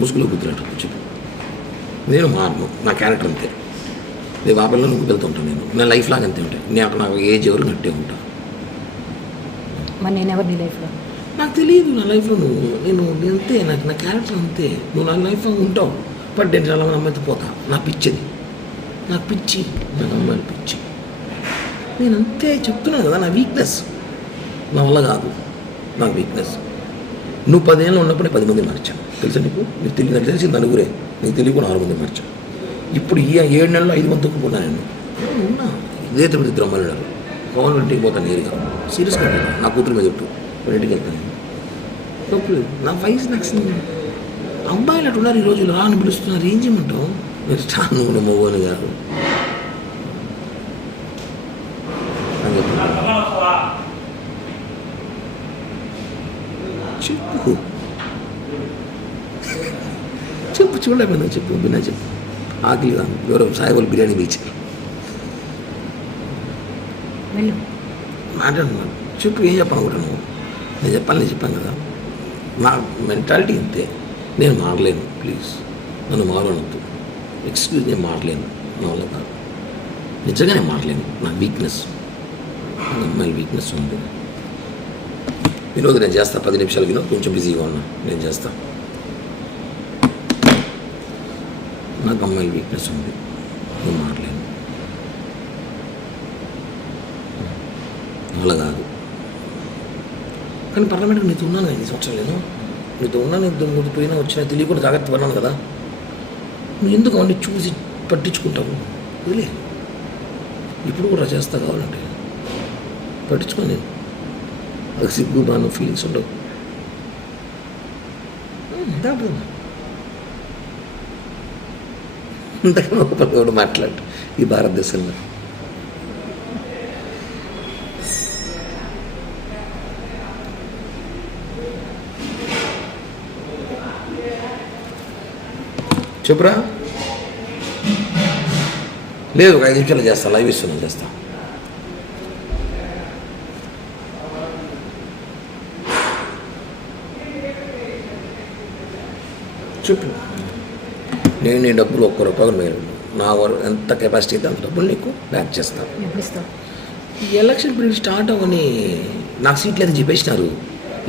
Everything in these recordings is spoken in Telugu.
ముసుగులో గుర్తున్నట్టు చెప్పు. నేను మారను. నా క్యారెక్టర్ అంతే. ఆ పిల్లలు నువ్వు వెళ్తుంటాను నేను. నా లైఫ్ లాగా అంతే ఉంటాయి నేను నాకు ఏజ్ ఎవరు నట్టే ఉంటా. మరి నేను ఎవరు నీ లైఫ్లో నాకు తెలియదు నా లైఫ్లో నువ్వు. నేను నేను అంతే. నాకు నా క్యారెక్టర్ అంతే. నువ్వు నా లైఫ్లో ఉంటావు. బట్ నేను చాలా మంది అమ్మాయితో పోతా. నా పిచ్చిది. నాకు పిచ్చి. నాకు అమ్మాయిలు పిచ్చి. నేను అంతే చెప్తున్నాను కదా నా వీక్నెస్ నా వల్ల కాదు. నాకు వీక్నెస్ నువ్వు పదేళ్ళు ఉన్నప్పుడు పది మంది మార్చాను తెలుసా నీకు? నీకు తెలియదు నాకు తెలిసి నలుగురే. నీకు తెలియకుండా ఆరు మంది మార్చాను ఇప్పుడు ఈ ఏడు నెలలు ఐదు మంది తొక్కుపోయినా నేను. ఉన్నా. ఇదే తిరుపతి ఇద్దరు ఉన్నారు పవన్ ఇంటికి పోతాను నేరుగా. సీరియస్గా పోతాను నా కూతురు మీద చెప్పు ఇంటికి వెళ్తాను నేను. తప్పులేదు నా వయసు నాకు అసలు అబ్బాయిలు అటు ఉన్నారు ఈ రోజులు రాను పిలుస్తున్నారు. ఏం చేయమంటావు? మీరు చాను కూడా మగవాని అని చెప్పి. చెప్పు. చెప్పు చూడలేకపోయినా చెప్పు బిన్నా చెప్పు. ఆకలి ఎవరో సాయిబాబు బిర్యానీ బీచ్ మాట్లాడుతున్నాను చెప్పు ఏం చెప్పాలనుకుంటున్నావు నేను చెప్పాలి నేను చెప్పాను కదా. నా మెంటాలిటీ అంతే. నేను మారలేను ప్లీజ్. నన్ను మారనొద్దు ఎక్స్క్యూజ్ నేను మారలేను. నా వల్ల కాదు. నిజంగా నేను మారలేను. నా వీక్నెస్ నా అమ్మాయి వీక్నెస్ ఉంది. వినోద్ నేను చేస్తా పది నిమిషాలు వినోద్ కొంచెం బిజీగా ఉన్నా నేను చేస్తా. నాకు అమ్మాయి వీక్నెస్ ఉంది నువ్వు మారలేను. అలా కాదు. కానీ పర్లమెంట్కి నీతో ఉన్నాను ఎన్ని సంవత్సరాలు నేను. నీతో ఉన్నాను ఇద్దరు ముందు పోయినా వచ్చినా తెలియకుండా జాగ్రత్త పడినాను కదా. నువ్వు ఎందుకు అవన్నీ చూసి పట్టించుకుంటావు? వదిలే. ఇప్పుడు కూడా చేస్తా కావాలంటే. పట్టించుకొని ఒక సిగ్గు బాను ఫీలింగ్స్ ఉండవు దాపు ఇంతకన్నా ఒక పని మాట్లాడు ఈ భారతదేశంలో చెప్పురా? లేదు ఒక ఐదు నిమిషాలు చేస్తా లైవ్ ఇస్తున్నాను చేస్తాను చెప్పు నేను నీ డబ్బులు ఒక్క రూపాయలు మేలు నా వరకు ఎంత కెపాసిటీ అయితే అంత డబ్బులు నీకు బ్యాక్ చేస్తాను ఈ ఎలక్షన్ పీరియడ్ స్టార్ట్ అవ్వని నాకు సీట్లు అయితే చెప్పేసినారు.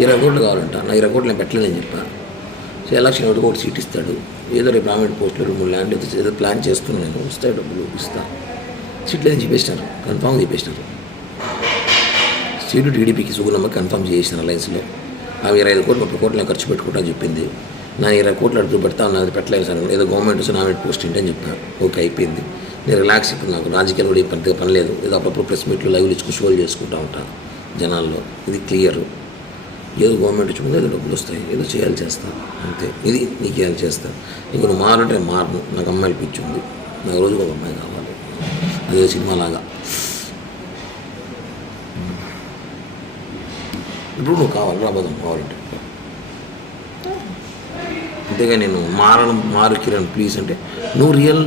ఇరవై కోట్లు కావాలంట. నా ఇరవై కోట్లు నేను పెట్టలేదని చెప్పా. సో ఎలక్షన్ ఒకటి ఒకటి సీట్ ఇస్తాడు. ఏదో రేపు ప్రామిట్ పోస్టులు రెండు మూడు ల్యాండ్ అయితే ఏదో ప్లాన్ చేస్తున్నాను నేను. వస్తాయి డబ్బులు ఇస్తా. సీట్లు అయితే చెప్పేసినారు. కన్ఫామ్ చెప్పేసినారు. సీటు టీడీపీకి సుగుణమ్మ కన్ఫామ్ చేసిన అలయన్స్లో ఆమె ఇరవై ఐదు కోట్లు ముప్పై కోట్లు నేను ఖర్చు పెట్టుకుంటా చెప్పింది. నా ఇరవై కోట్లు అడుగు పెడతా అది పెట్టలేదు సార్. ఏదో గవర్నమెంట్ వస్తే నామినేట్ పోస్ట్ ఏంటి అని చెప్పాను ఓకే అయిపోయింది. నేను రిలాక్స్ ఇప్పుడు నాకు. రాజకీయాలు కూడా పెద్దగా పని లేదు. ఏదో అప్పుడప్పుడు ప్రెస్ మీట్లు లైవ్లు ఇచ్చుకు షోలు చేసుకుంటా ఉంటాను జనాల్లో. ఇది క్లియర్ ఏదో గవర్నమెంట్ ఇచ్చుకుంటే ఏదో డబ్బులు వస్తాయి. ఏదో చేయాలి చేస్తాను అంతే. ఇది నీకు చేయాలి చేస్తాను నీకు నువ్వు మారంటే మారను. నాకు అమ్మాయిలు పిచ్చింది నాకు రోజుకు ఒక అమ్మాయి కావాలి. అదే సినిమాలాగా ఇప్పుడు నువ్వు కావాలి. రాబోదాం కావాలంటే. అంతేగా నేను మారడం మారు కిరణ్ ప్లీజ్ అంటే నువ్వు రియల్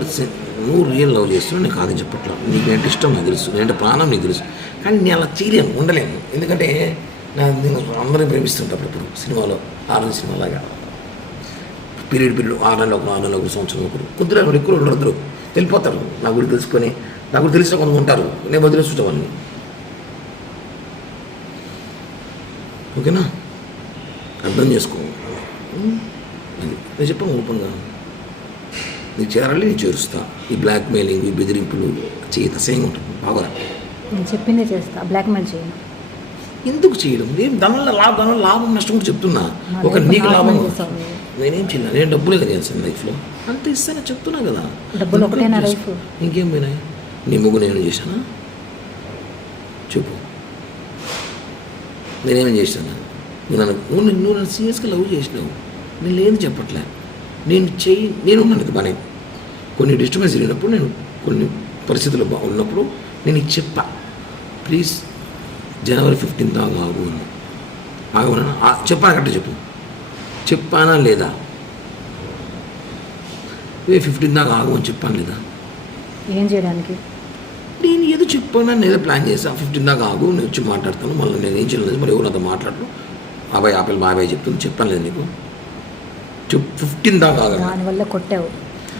నువ్వు రియల్ లవ్ చేస్తున్నావు నేను కాదని చెప్పట్లా. నీకు ఏంటి ఇష్టం నాకు తెలుసు. నేనంటే ప్రాణం నీకు తెలుసు. కానీ నేను అలా చేయలేను ఉండలేను. ఎందుకంటే నా నేను అందరిని ప్రేమిస్తుంటా ఇప్పుడు సినిమాలో ఆరు సినిమాలాగా. పీరియడ్ పీరియడ్ ఆరు నెలలు ఒకరు ఆరు నెలలు ఒకరు సంవత్సరం ఒకరు. కొద్దిగా ఒకరు ఎక్కువ ఉండరు. వెళ్ళిపోతారు. నా గురించి తెలుసుకొని నా గురించి తెలిసిన కొంత ఉంటారు. నేను వదిలేస్తుంటా వాళ్ళని. ఓకేనా? అర్థం చేసుకో. అది నేను చెప్పాను ఓపెన్గా. నీకు చేరాలి నేను చేరుస్తా. ఈ బ్లాక్ మెయిలింగ్ ఈ బెదిరింపులు చేత అసహ్యంగా ఉంటుంది. బాగోరా. నేను చెప్పిందే చేస్తా. బ్లాక్మెయిల్ చేయను. ఎందుకు చేయడం? ఏం దానివల్ల లాభం దానివల్ల లాభం నష్టం కూడా చెప్తున్నా. నా ఒక నీకు లాభం. నేనేం చేయను. నేను డబ్బులే కదా చేస్తాను లైఫ్లో. అంత ఇస్తానని చెప్తున్నా కదా. డబ్బులు ఒకటే నా డబ్బులు లైఫ్. ఇంకేం పోయినాయి? నీ ముగ్గు నేను చేశానా? చెప్పు. నేనేమేం చేశాను? నువ్వు నన్ను- నువ్వు నన్ను సీరియస్గా లవ్ చేసినావు. నేను లేదు చెప్పట్లే. నేను చెయ్యి నేను ఉన్నాను బాగానే కొన్ని డిస్టర్బెన్స్ జరిగినప్పుడు నేను కొన్ని పరిస్థితులు ఉన్నప్పుడు నేను చెప్పా. ప్లీజ్ జనవరి ఫిఫ్టీన్త్ దాకా ఆగు అని ఆగమన్నా చెప్పాను కరెక్ట్ చెప్పు. చెప్పానా లేదా? ఏ ఫిఫ్టీన్ దాకా ఆగు అని చెప్పాను లేదా? ఏం చేయడానికి? నేను ఏదో చెప్పాను? నేను ఏదో ప్లాన్ చేశాను ఫిఫ్టీన్ దాకా ఆగు నేను వచ్చి మాట్లాడతాను. మళ్ళీ నేను ఏం చేయలేదు మరి ఎవరు నాతో మాట్లాడరు బాబాయ్ ఆపిల్ బాబాయ్ చెప్తుంది. చెప్పాను లేదు నీకు? చెప్పు ఫిఫ్టీన్ దాకా. దానివల్ల కొట్టావు.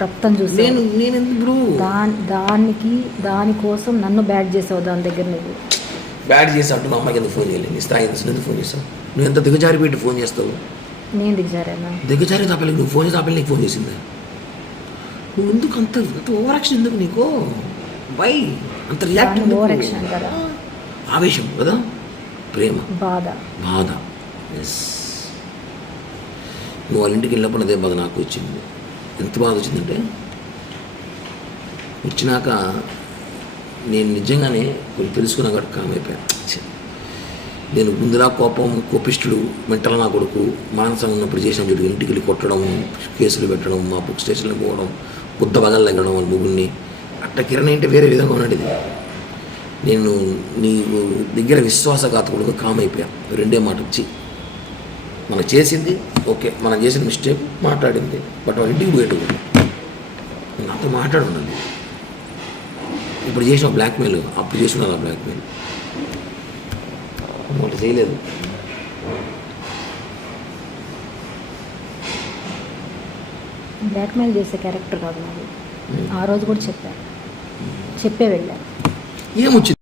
రక్తం చూసావు. నేను నేను ఇప్పుడు దాని దానికి దానికోసం నన్ను బ్యాడ్ చేసావు దాని దగ్గర నువ్వు. బ్యాడ్ చేసి అంటూ మా అమ్మాయికి ఎందుకు ఫోన్ చేయలేదు? నీ స్థాయి ఎందుకు ఫోన్ చేస్తావు నువ్వు ఎంత దిగజారి పెట్టి ఫోన్ చేస్తావు? నేను దిగజారేనా దిగజారి తాపలకి నువ్వు ఫోన్ చేసి తాపలి నీకు ఫోన్ చేసిందా? నువ్వు ఎందుకు అంత అంత ఓవర్ యాక్షన్ ఎందుకు నీకు? వై అంత రియాక్ట్ ఓవర్ యాక్షన్ అంటారా? ఆవేశం కదా? ప్రేమ. బాధ. బాధ. ఎస్ నువ్వు వాళ్ళ ఇంటికి వెళ్ళినప్పుడు అదే బాధ నాకు వచ్చింది. ఎంత బాధ వచ్చిందంటే వచ్చినాక నేను నిజంగానే కొన్ని తెలుసుకున్నా కాబట్టి కామైపోయాను నేను ముందులా కోపం కోపిష్టుడు మెంటల్ నా కొడుకు మానసం ఉన్నప్పుడు చేసిన చూడు ఇంటికి వెళ్ళి కొట్టడం కేసులు పెట్టడం మా బుక్ స్టేషన్లో పోవడం బుద్ధ బగలు తగ్గడం వాళ్ళ ముగ్గురిని. అట్ట కిరణ్ అంటే వేరే విధంగా ఉన్నాడు ఇది. నేను నీ దగ్గర విశ్వాసఘాతకుడుగా కొడుకు కామైపోయాను రెండే మాట వచ్చి మనం చేసింది ఓకే మనం చేసిన మిస్టేక్ మాట్లాడింది బట్ వాళ్ళ ఇంటికి పోయేటప్పుడు నాతో మాట్లాడి ఉండాలి ఇప్పుడు చేసిన బ్లాక్మెయిల్ అప్పుడు చేసిన ఆ బ్లాక్మెయిల్ ఒకటి చేయలేదు. బ్లాక్మెయిల్ చేసే క్యారెక్టర్ కాదు నాది. ఆ రోజు కూడా చెప్పాను చెప్పే వెళ్ళాను ఏమొచ్చింది?